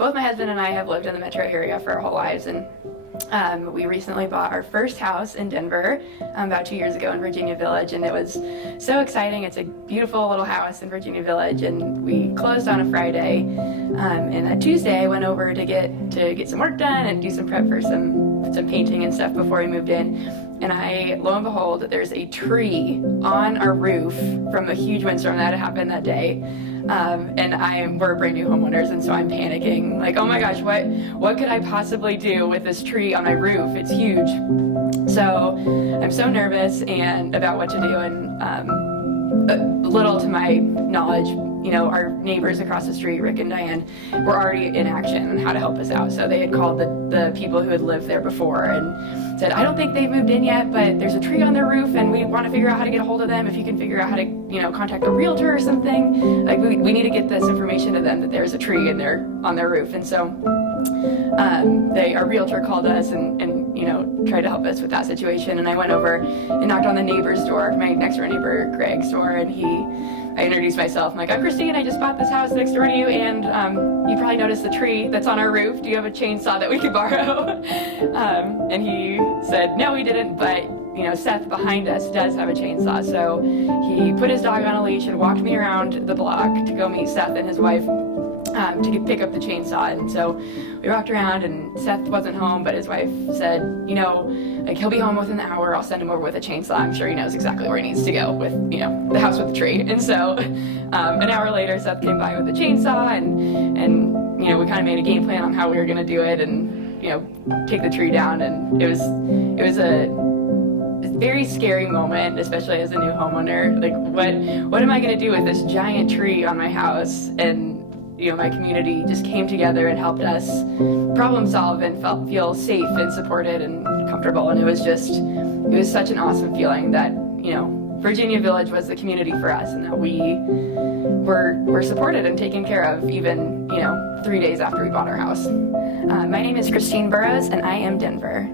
both my husband and I have lived in the metro area for our whole lives, and we recently bought our first house in Denver about 2 years ago in Virginia Village, and it was so exciting. It's a beautiful little house in Virginia Village, and we closed on a Friday, and that Tuesday I went over to get some work done and do some prep for some painting and stuff before we moved in. And lo and behold, there's a tree on our roof from a huge windstorm that had happened that day. And we're brand new homeowners, and so I'm panicking, like, oh my gosh, what could I possibly do with this tree on my roof? It's huge. So I'm so nervous and about what to do, and little to my knowledge, our neighbors across the street, Rick and Diane, were already in action on how to help us out. So they had called the people who had lived there before and said, I don't think they've moved in yet, but there's a tree on their roof and we want to figure out how to get a hold of them. If you can figure out how to, contact a realtor or something, like we need to get this information to them that there's a tree on their roof. And so our realtor called us and tried to help us with that situation. And I went over and knocked on the neighbor's door, my next door neighbor, Greg's door, and I introduced myself. I'm like, I'm Christine, I just bought this house next door to you, and you probably noticed the tree that's on our roof. Do you have a chainsaw that we could borrow? And he said, no, he didn't, but Seth behind us does have a chainsaw. So he put his dog on a leash and walked me around the block to go meet Seth and his wife to pick up the chainsaw. And so we walked around, and Seth wasn't home, but his wife said, he'll be home within the hour. I'll send him over with a chainsaw. I'm sure he knows exactly where he needs to go with, the house with the tree. And so an hour later, Seth came by with a chainsaw, and we kind of made a game plan on how we were going to do it and, take the tree down. And it was a very scary moment, especially as a new homeowner. Like, what am I going to do with this giant tree on my house? And my community just came together and helped us problem solve and feel safe and supported and comfortable. And it was such an awesome feeling that, Virginia Village was the community for us, and that we were supported and taken care of even, 3 days after we bought our house. My name is Christine Burrows, and I am Denver.